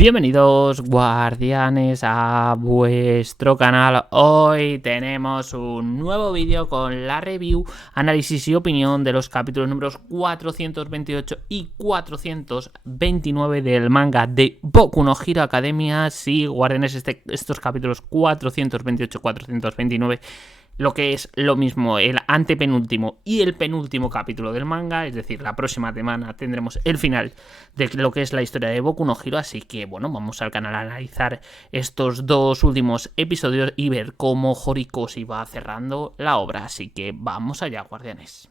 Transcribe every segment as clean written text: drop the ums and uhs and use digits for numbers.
Bienvenidos, guardianes, a vuestro canal. Hoy tenemos un nuevo vídeo con la review, análisis y opinión de los capítulos números 428 y 429 del manga de Boku no Hero Academia. Sí, guardianes, estos capítulos 428 y 429, lo que es lo mismo, el antepenúltimo y el penúltimo capítulo del manga, es decir, la próxima semana tendremos el final de lo que es la historia de Boku no Hero, así que bueno, vamos al canal a analizar estos dos últimos episodios y ver cómo Horikoshi va cerrando la obra, así que vamos allá, guardianes.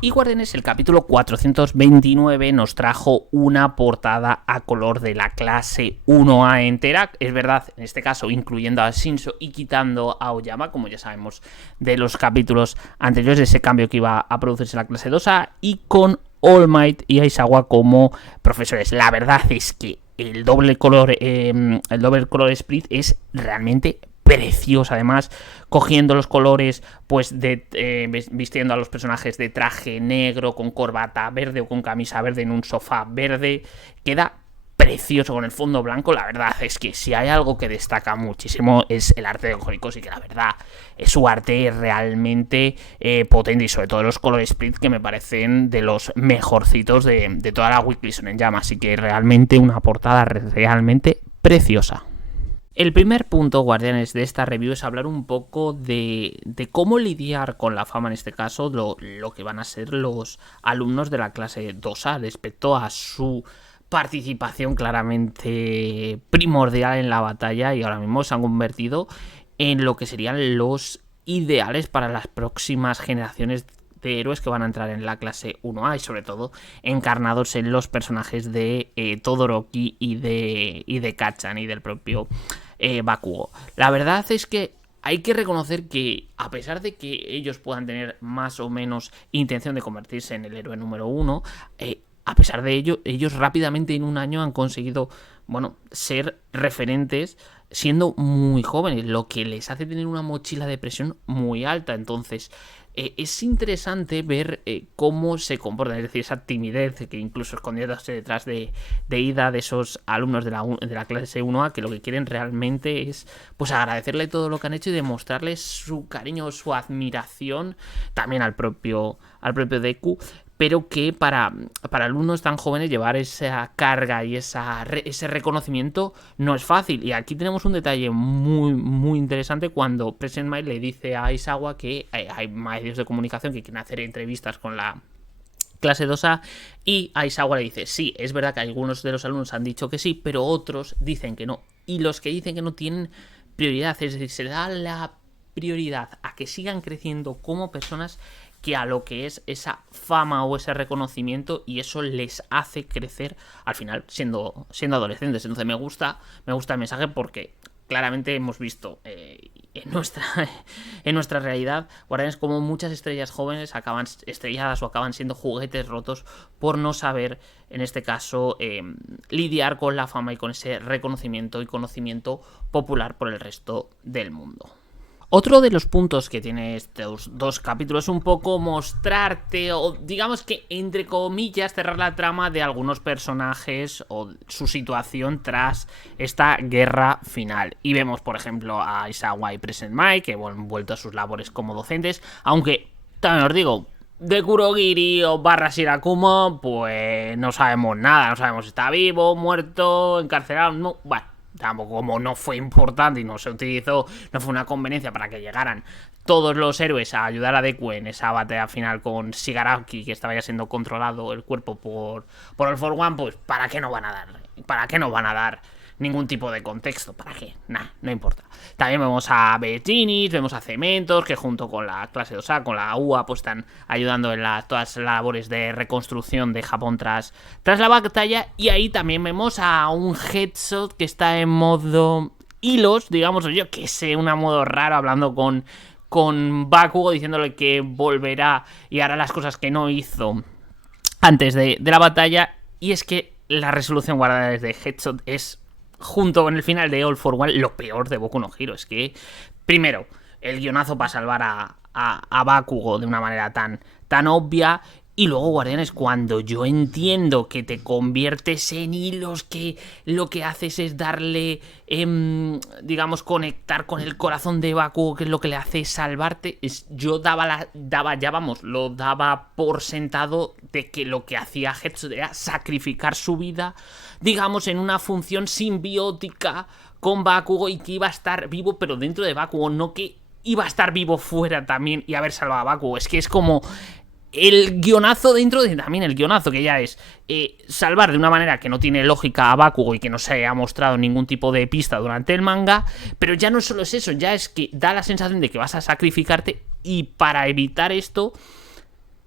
Y guardianes, el capítulo 429 nos trajo una portada a color de la clase 1A entera, es verdad, en este caso incluyendo a Shinso y quitando a Oyama, como ya sabemos de los capítulos anteriores, de ese cambio que iba a producirse en la clase 2A, y con All Might y Aizawa como profesores. La verdad es que el doble color split es realmente precioso, además cogiendo los colores, pues vistiendo a los personajes de traje negro con corbata verde o con camisa verde en un sofá verde, queda precioso con el fondo blanco. La verdad es que si hay algo que destaca muchísimo es el arte de Horikoshi, que la verdad es su arte realmente potente, y sobre todo los color split, que me parecen de los mejorcitos de toda la Weekly Shonen Jump, así que realmente una portada realmente preciosa. El primer punto, guardianes, de esta review es hablar un poco de cómo lidiar con la fama, en este caso, lo que van a ser los alumnos de la clase 2A respecto a su participación claramente primordial en la batalla, y ahora mismo se han convertido en lo que serían los ideales para las próximas generaciones de héroes que van a entrar en la clase 1A, y sobre todo encarnados en los personajes de Todoroki y de Kacchan y del propio Bakugo. La verdad es que hay que reconocer que, a pesar de que ellos puedan tener más o menos intención de convertirse en el héroe número 1, a pesar de ello, ellos rápidamente en un año han conseguido, bueno, ser referentes siendo muy jóvenes, lo que les hace tener una mochila de presión muy alta. Entonces, es interesante ver cómo se comportan, es decir, esa timidez que incluso escondiéndose detrás de Ida, de esos alumnos de la clase 1A, que lo que quieren realmente es pues agradecerle todo lo que han hecho y demostrarles su cariño, su admiración también al propio Deku, pero que para alumnos tan jóvenes llevar esa carga y ese reconocimiento no es fácil. Y aquí tenemos un detalle muy, muy interesante cuando Present Mic le dice a Aizawa que hay medios de comunicación que quieren hacer entrevistas con la clase 2A, y Aizawa le dice: sí, es verdad que algunos de los alumnos han dicho que sí, pero otros dicen que no. Y los que dicen que no tienen prioridad, es decir, se da la prioridad a que sigan creciendo como personas que a lo que es esa fama o ese reconocimiento, y eso les hace crecer al final siendo adolescentes. Entonces me gusta el mensaje, porque claramente hemos visto en nuestra realidad, guardianes, como muchas estrellas jóvenes acaban estrelladas o acaban siendo juguetes rotos por no saber, en este caso, lidiar con la fama y con ese reconocimiento y conocimiento popular por el resto del mundo. Otro de los puntos que tiene estos dos capítulos es un poco mostrarte, o digamos que entre comillas cerrar la trama de algunos personajes o su situación tras esta guerra final. Y vemos, por ejemplo, a Aizawa y Present Mic, que han vuelto a sus labores como docentes, aunque también os digo, de Kurogiri o / Shirakumo, pues no sabemos nada, no sabemos si está vivo, muerto, encarcelado, no, bueno. Tampoco, como no fue importante y no se utilizó, no fue una conveniencia para que llegaran todos los héroes a ayudar a Deku en esa batalla final con Shigaraki, que estaba ya siendo controlado el cuerpo por All For One, pues ¿para qué no van a dar? ¿Para qué no van a dar ningún tipo de contexto? ¿Para qué? Nah, no importa. También vemos a Beginis, vemos a Cementos, que junto con la clase 2A, con la UA, pues están ayudando en todas las labores de reconstrucción de Japón tras la batalla. Y ahí también vemos a un Headshot que está en modo hilos, digamos, yo que sé, un modo raro, hablando con Bakugo, diciéndole que volverá y hará las cosas que no hizo antes de la batalla. Y es que la resolución guardada desde Headshot es, junto con el final de All For One, lo peor de Boku no Hero. Es que, primero, el guionazo para salvar a Bakugo de una manera tan tan obvia. Y luego, Guardianes, cuando yo entiendo que te conviertes en hilos, que lo que haces es darle, digamos, conectar con el corazón de Bakugo, que es lo que le hace salvarte, yo lo daba por sentado de que lo que hacía Hetsu era sacrificar su vida, digamos, en una función simbiótica con Bakugo y que iba a estar vivo, pero dentro de Bakugo, no que iba a estar vivo fuera también y haber salvado a Bakugo. Es que es como el guionazo dentro de también el guionazo, que ya es salvar de una manera que no tiene lógica a Bakugo y que no se ha mostrado ningún tipo de pista durante el manga, pero ya no solo es eso, ya es que da la sensación de que vas a sacrificarte, y para evitar esto,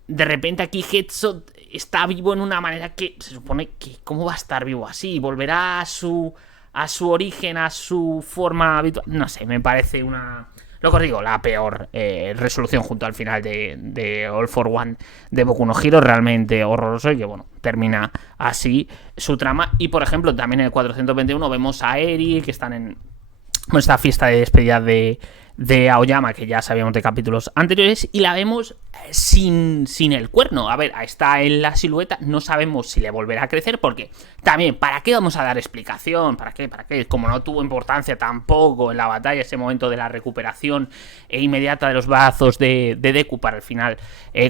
de repente aquí Hetsu está vivo en una manera que se supone que ¿cómo va a estar vivo así? ¿Volverá a su origen, a su forma habitual? No sé, me parece una... Lo que os digo, la peor resolución junto al final de All for One de Boku no Hero, realmente horroroso, y que bueno, termina así su trama. Y por ejemplo, también en el 421 vemos a Eri, que están en esta fiesta de despedida de Aoyama, que ya sabíamos de capítulos anteriores, y la vemos sin el cuerno. A ver, está en la silueta, no sabemos si le volverá a crecer, porque también, ¿para qué vamos a dar explicación? ¿Para qué? Como no tuvo importancia tampoco en la batalla ese momento de la recuperación inmediata de los brazos de Deku para el final,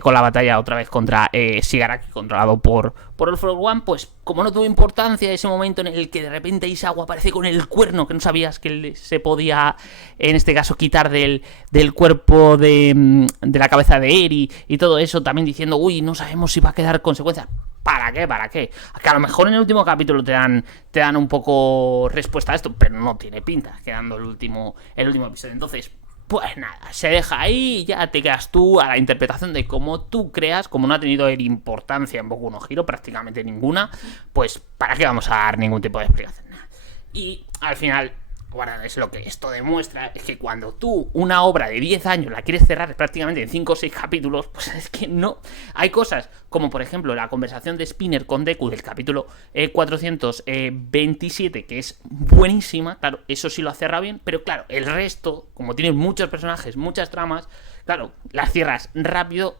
con la batalla otra vez contra Shigaraki, controlado por All for One, pues como no tuvo importancia ese momento en el que de repente Isawa aparece con el cuerno que no sabías que se podía, en este caso, quitar del cuerpo de la cabeza de Eri y todo eso, también diciendo, uy, no sabemos si va a quedar consecuencias. ¿Para qué? Que a lo mejor en el último capítulo te dan un poco respuesta a esto, pero no tiene pinta, quedando el último episodio. Entonces, pues nada, se deja ahí y ya te quedas tú a la interpretación de cómo tú creas. Como no ha tenido importancia en Boku no Hero, prácticamente ninguna, pues ¿para qué vamos a dar ningún tipo de explicación? Y al final, bueno, es lo que esto demuestra, es que cuando tú una obra de 10 años la quieres cerrar prácticamente en 5 o 6 capítulos, pues es que no. Hay cosas como, por ejemplo, la conversación de Spinner con Deku del capítulo 427, que es buenísima, claro, eso sí lo ha cerrado bien, pero claro, el resto, como tienes muchos personajes, muchas tramas, claro, las cierras rápido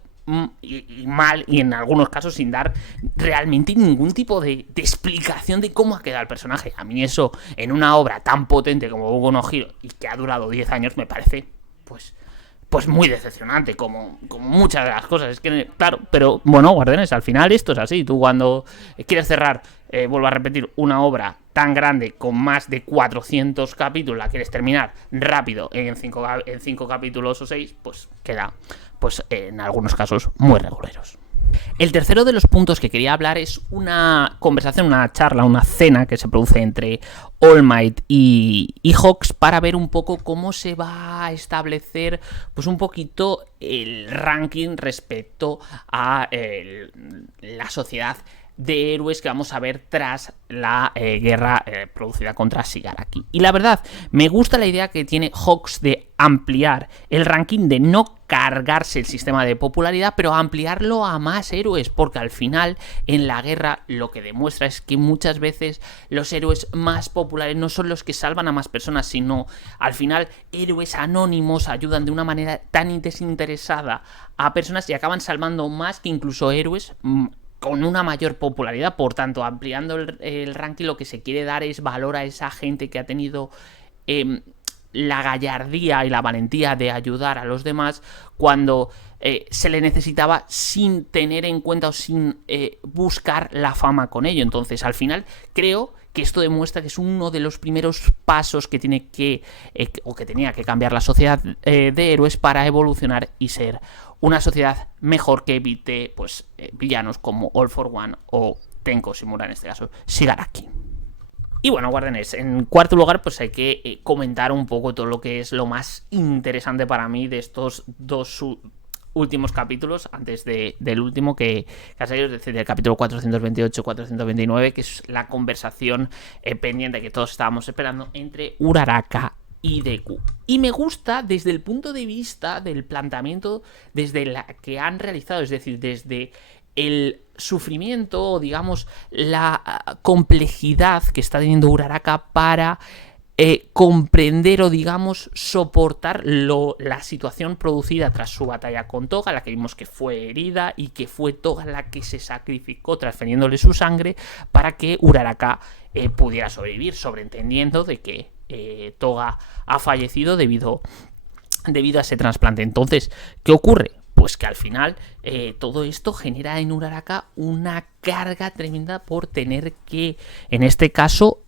y mal, y en algunos casos sin dar realmente ningún tipo de explicación de cómo ha quedado el personaje. A mí eso, en una obra tan potente como Boku no Hero y que ha durado 10 años, me parece pues muy decepcionante, como muchas de las cosas. Es que, claro, pero bueno, Guardianes, al final esto es así. Tú cuando quieres cerrar, vuelvo a repetir, una obra tan grande con más de 400 capítulos, la quieres terminar rápido en 5 capítulos o 6, pues queda, pues en algunos casos, muy reguleros. El tercero de los puntos que quería hablar es una conversación, una charla, una cena que se produce entre All Might y Hawks para ver un poco cómo se va a establecer pues un poquito el ranking respecto a la sociedad de héroes que vamos a ver tras la guerra producida contra Shigaraki. Y la verdad, me gusta la idea que tiene Hawks de ampliar el ranking, de no cargarse el sistema de popularidad, pero ampliarlo a más héroes, porque al final en la guerra lo que demuestra es que muchas veces los héroes más populares no son los que salvan a más personas, sino al final héroes anónimos ayudan de una manera tan desinteresada a personas y acaban salvando más que incluso héroes con una mayor popularidad. Por tanto, ampliando el ranking, lo que se quiere dar es valor a esa gente que ha tenido la gallardía y la valentía de ayudar a los demás cuando se le necesitaba, sin tener en cuenta o sin buscar la fama con ello. Entonces, al final, creo que esto demuestra que es uno de los primeros pasos que tiene que tenía que cambiar la sociedad de héroes para evolucionar y ser una sociedad mejor, que evite pues villanos como All for One o Tenko Shimura, en este caso Shigaraki. Y bueno, Guardianes, en cuarto lugar, pues hay que comentar un poco todo lo que es lo más interesante para mí de estos dos últimos capítulos, antes del último que ha salido, es decir, del capítulo 428-429, que es la conversación pendiente que todos estábamos esperando entre Uraraka y Deku. Y me gusta desde el punto de vista del planteamiento desde la que han realizado, es decir, desde el sufrimiento o, digamos, la complejidad que está teniendo Uraraka para comprender o, digamos, soportar la situación producida tras su batalla con Toga, la que vimos que fue herida y que fue Toga la que se sacrificó transfiriéndole su sangre para que Uraraka pudiera sobrevivir, sobreentendiendo de que Toga ha fallecido debido a ese trasplante. Entonces, ¿qué ocurre? Pues que al final todo esto genera en Uraraka una carga tremenda por tener que, en este caso,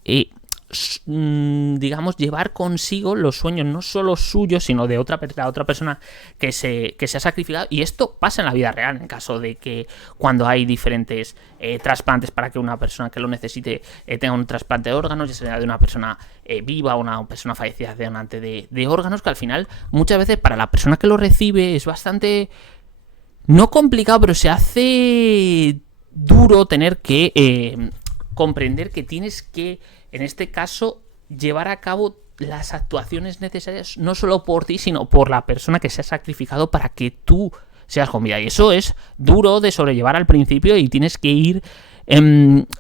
digamos, llevar consigo los sueños no solo suyos, sino de otra persona que se ha sacrificado. Y esto pasa en la vida real, en caso de que cuando hay diferentes trasplantes para que una persona que lo necesite tenga un trasplante de órganos, ya sea de una persona viva o una persona fallecida de donante de órganos, que al final muchas veces para la persona que lo recibe es bastante, no complicado, pero se hace duro tener que comprender que tienes que, en este caso, llevar a cabo las actuaciones necesarias no solo por ti, sino por la persona que se ha sacrificado para que tú seas con vida. Y eso es duro de sobrellevar al principio y tienes que ir,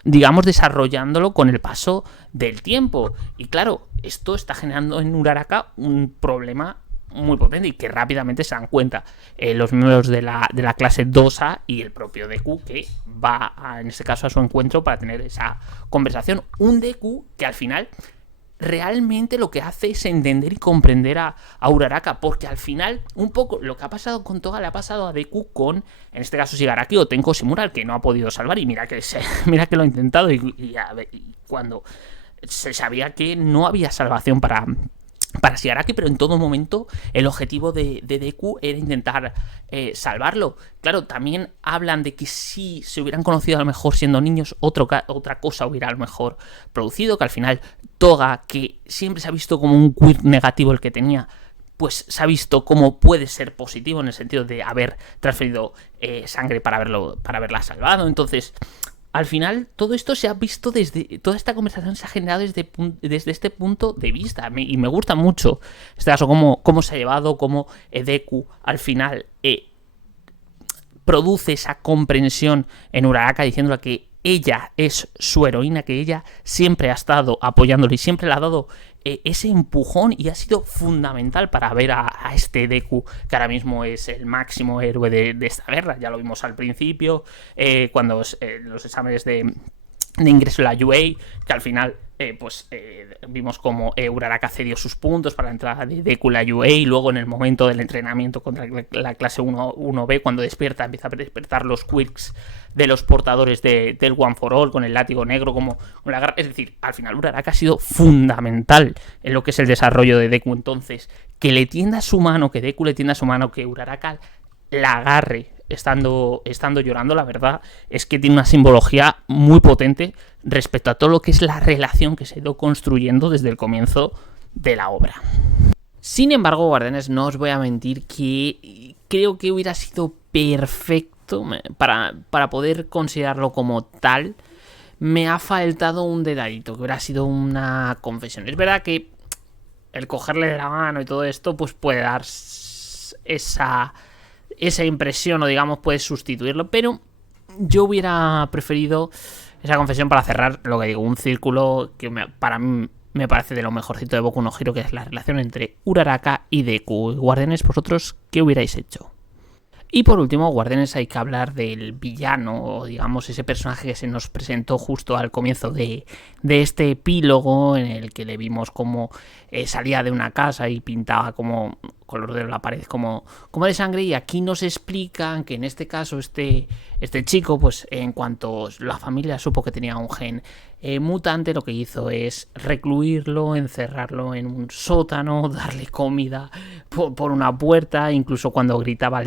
digamos, desarrollándolo con el paso del tiempo. Y claro, esto está generando en Uraraka un problema muy potente y que rápidamente se dan cuenta los miembros de la clase 2A y el propio Deku, que va en este caso a su encuentro para tener esa conversación. Un Deku que al final realmente lo que hace es entender y comprender a Uraraka, porque al final un poco lo que ha pasado con Toga le ha pasado a Deku con, en este caso, Shigaraki o Tenko Shimura, el que no ha podido salvar. Y mira que lo ha intentado y cuando se sabía que no había salvación para Shigaraki, pero en todo momento el objetivo de Deku era intentar salvarlo. Claro, también hablan de que si se hubieran conocido a lo mejor siendo niños, otra cosa hubiera a lo mejor producido, que al final Toga, que siempre se ha visto como un quirk negativo el que tenía, pues se ha visto como puede ser positivo en el sentido de haber transferido sangre para haberla salvado. Entonces, al final, todo esto se ha visto toda esta conversación se ha generado desde este punto de vista. Y me gusta mucho este caso, cómo se ha llevado, cómo Deku al final produce esa comprensión en Uraraka, diciéndole que ella es su heroína, que ella siempre ha estado apoyándole y siempre le ha dado ese empujón y ha sido fundamental para ver a este Deku, que ahora mismo es el máximo héroe de esta guerra. Ya lo vimos al principio, cuando los exámenes de ingreso en la UA, que al final vimos como Uraraka cedió sus puntos para la entrada de Deku en la UA, y luego en el momento del entrenamiento contra la clase 1B, cuando empieza a despertar los quirks de los portadores del One for All con el látigo negro, es decir, al final Uraraka ha sido fundamental en lo que es el desarrollo de Deku. Entonces, que le tienda su mano, que Deku le tienda su mano, que Uraraka la agarre estando llorando, la verdad es que tiene una simbología muy potente respecto a todo lo que es la relación que se ha ido construyendo desde el comienzo de la obra. Sin embargo, guardianes, no os voy a mentir que creo que hubiera sido perfecto para poder considerarlo como tal. Me ha faltado un dedadito, que hubiera sido una confesión. Es verdad que el cogerle de la mano y todo esto pues puede dar esa impresión, o digamos puede sustituirlo, pero yo hubiera preferido esa confesión para cerrar, lo que digo, un círculo que para mí me parece de lo mejorcito de Boku no Hero, que es la relación entre Uraraka y Deku. Guardianes, vosotros, ¿qué hubierais hecho? Y por último, guardianes, hay que hablar del villano, o digamos ese personaje que se nos presentó justo al comienzo de este epílogo, en el que le vimos cómo salía de una casa y pintaba como color de la pared como de sangre. Y aquí nos explican que en este caso este chico, pues en cuanto la familia supo que tenía un gen mutante, lo que hizo es recluirlo, encerrarlo en un sótano, darle comida por una puerta. Incluso cuando gritaba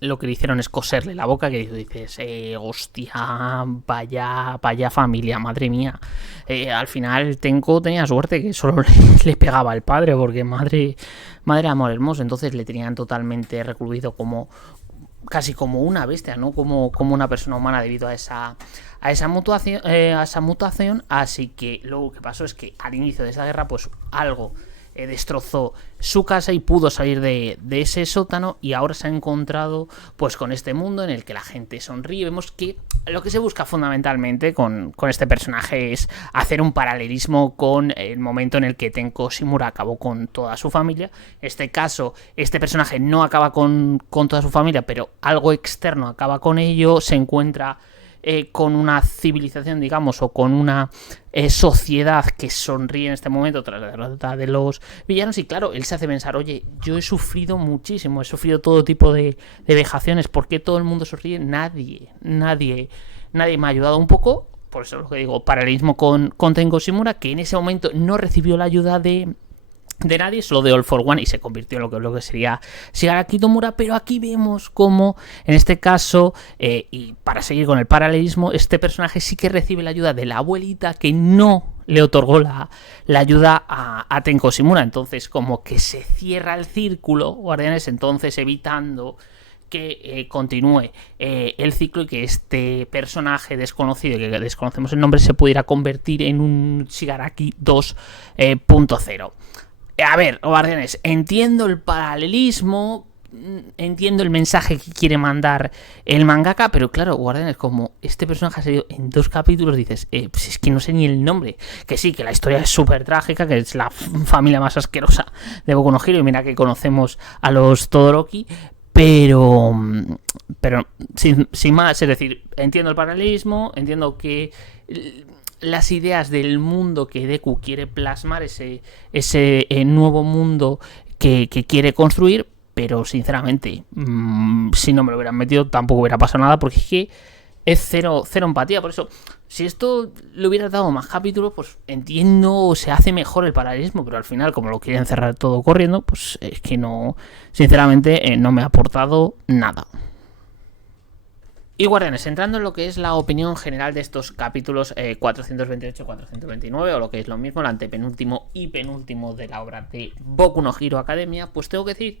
lo que le hicieron es coserle la boca, que dices, hostia, vaya familia, madre mía. Al final Tenko tenía suerte que solo le pegaba al padre, porque madre amor hermoso. Entonces le tenían totalmente recluido casi como una bestia, ¿no? Como una persona humana, debido a esa mutación. Así que lo que pasó es que al inicio de esa guerra, pues algo destrozó su casa y pudo salir de ese sótano, y ahora se ha encontrado pues con este mundo en el que la gente sonríe. Vemos que lo que se busca fundamentalmente con este personaje es hacer un paralelismo con el momento en el que Tenko Shimura acabó con toda su familia. En este caso, este personaje no acaba con toda su familia, pero algo externo acaba con ello. Se encuentra con una civilización, digamos, o con una sociedad que sonríe en este momento tras la derrota de los villanos. Y claro, él se hace pensar, oye, yo he sufrido muchísimo, he sufrido todo tipo de vejaciones, ¿por qué todo el mundo sonríe? Nadie me ha ayudado. Un poco, por eso es lo que digo, paralelismo con Tenko Shimura, que en ese momento no recibió la ayuda de nadie, solo de All for One, y se convirtió en lo que sería Shigaraki Tomura. Pero aquí vemos cómo, en este caso, y para seguir con el paralelismo, este personaje sí que recibe la ayuda de la abuelita, que no le otorgó la ayuda a Tenko Shimura. Entonces, como que se cierra el círculo, Guardianes, entonces evitando que continúe el ciclo y que este personaje desconocido, que desconocemos el nombre, se pudiera convertir en un Shigaraki 2.0. A ver, Guardianes, entiendo el paralelismo, entiendo el mensaje que quiere mandar el mangaka, pero claro, Guardianes, como este personaje ha salido en 2 capítulos, dices, pues es que no sé ni el nombre. Que sí, que la historia es súper trágica, que es la familia más asquerosa de Boku no Hero, y mira que conocemos a los Todoroki, pero sin más. Es decir, entiendo el paralelismo, entiendo que las ideas del mundo que Deku quiere plasmar, ese nuevo mundo que quiere construir, pero sinceramente, si no me lo hubieran metido tampoco hubiera pasado nada, porque es que es cero empatía. Por eso, si esto le hubiera dado más capítulos, pues entiendo, se hace mejor el paralelismo, pero al final, como lo quieren cerrar todo corriendo, pues es que no, sinceramente, no me ha aportado nada. Y Guardianes, entrando en lo que es la opinión general de estos capítulos 428-429, o lo que es lo mismo, el antepenúltimo y penúltimo de la obra de Boku no Hero Academia, pues tengo que decir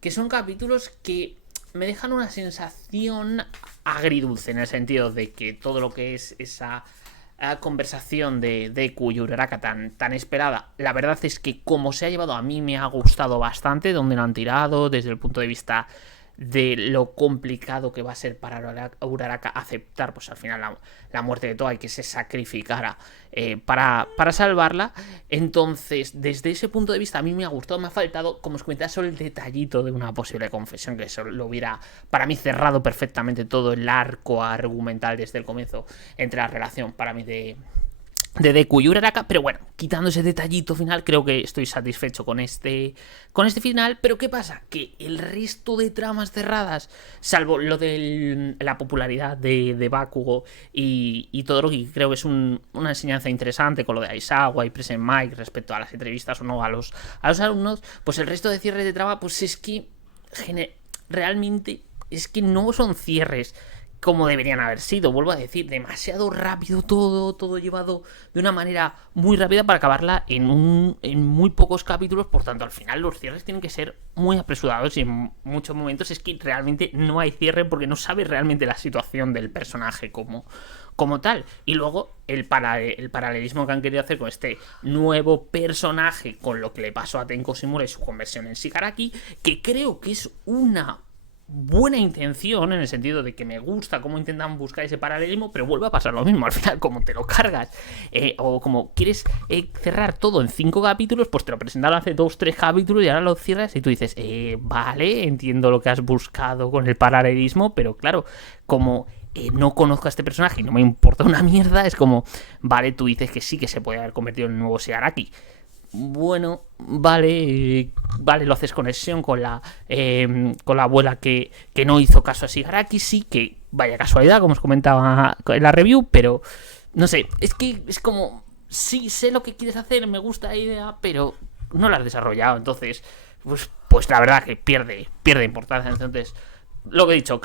que son capítulos que me dejan una sensación agridulce, en el sentido de que todo lo que es esa conversación de Deku y Uraraka tan esperada, la verdad es que como se ha llevado, a mí me ha gustado bastante donde lo han tirado, desde el punto de vista de lo complicado que va a ser para Uraraka aceptar, pues al final la muerte de Toa, y que se sacrificara para salvarla. Entonces, desde ese punto de vista, a mí me ha gustado. Me ha faltado, como os comentaba, solo el detallito de una posible confesión, que eso lo hubiera, para mí, cerrado perfectamente todo el arco argumental desde el comienzo entre la relación, para mí, de Deku y Uraraka. Pero bueno, quitando ese detallito final, creo que estoy satisfecho con este final. Pero ¿qué pasa? Que el resto de tramas cerradas, salvo lo de la popularidad de Bakugo y Todoroki, creo que es una enseñanza interesante con lo de Aizawa y Present Mike respecto a las entrevistas o no a los alumnos, pues el resto de cierres de trama, pues es que realmente es que no son cierres como deberían haber sido. Vuelvo a decir, demasiado rápido todo llevado de una manera muy rápida para acabarla en muy pocos capítulos. Por tanto, al final los cierres tienen que ser muy apresurados, y en muchos momentos es que realmente no hay cierre, porque no sabes realmente la situación del personaje como tal. Y luego el paralelismo que han querido hacer con este nuevo personaje, con lo que le pasó a Tenko Shimura y su conversión en Shigaraki, que creo que es una buena intención, en el sentido de que me gusta cómo intentan buscar ese paralelismo, pero vuelve a pasar lo mismo. Al final, como te lo cargas, o como quieres cerrar todo en 5 capítulos, pues te lo presentaron hace 2-3 capítulos y ahora lo cierras y tú dices, vale, entiendo lo que has buscado con el paralelismo, pero claro, como no conozco a este personaje y no me importa una mierda, es como, vale, tú dices que sí, que se puede haber convertido en un nuevo Shigaraki. Bueno, vale, lo haces conexión con la abuela que no hizo caso a Shigaraki, sí, que vaya casualidad, como os comentaba en la review, pero no sé, es que es como, sí, sé lo que quieres hacer, me gusta la idea, pero no la has desarrollado. Entonces, pues la verdad que pierde importancia. Entonces, lo que he dicho,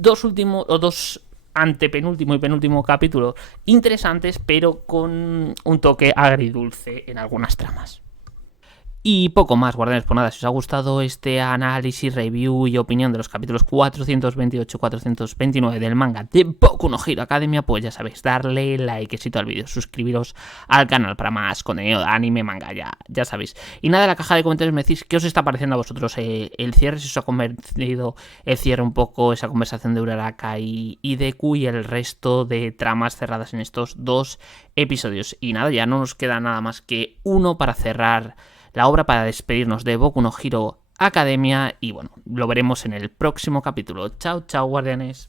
dos antepenúltimo y penúltimo capítulo interesantes, pero con un toque agridulce en algunas tramas. Y poco más, guardianes, por nada. Si os ha gustado este análisis, review y opinión de los capítulos 428 y 429 del manga de Boku no Hero Academia, pues ya sabéis, darle likecito al vídeo, suscribiros al canal para más contenido de anime, manga, ya sabéis. Y nada, en la caja de comentarios me decís qué os está pareciendo a vosotros el cierre, si os ha convencido el cierre un poco esa conversación de Uraraka y Deku y el resto de tramas cerradas en estos 2 episodios. Y nada, ya no nos queda nada más que uno para cerrar la obra, para despedirnos de Boku no Hero Academia, y bueno, lo veremos en el próximo capítulo. Chao, chao, guardianes.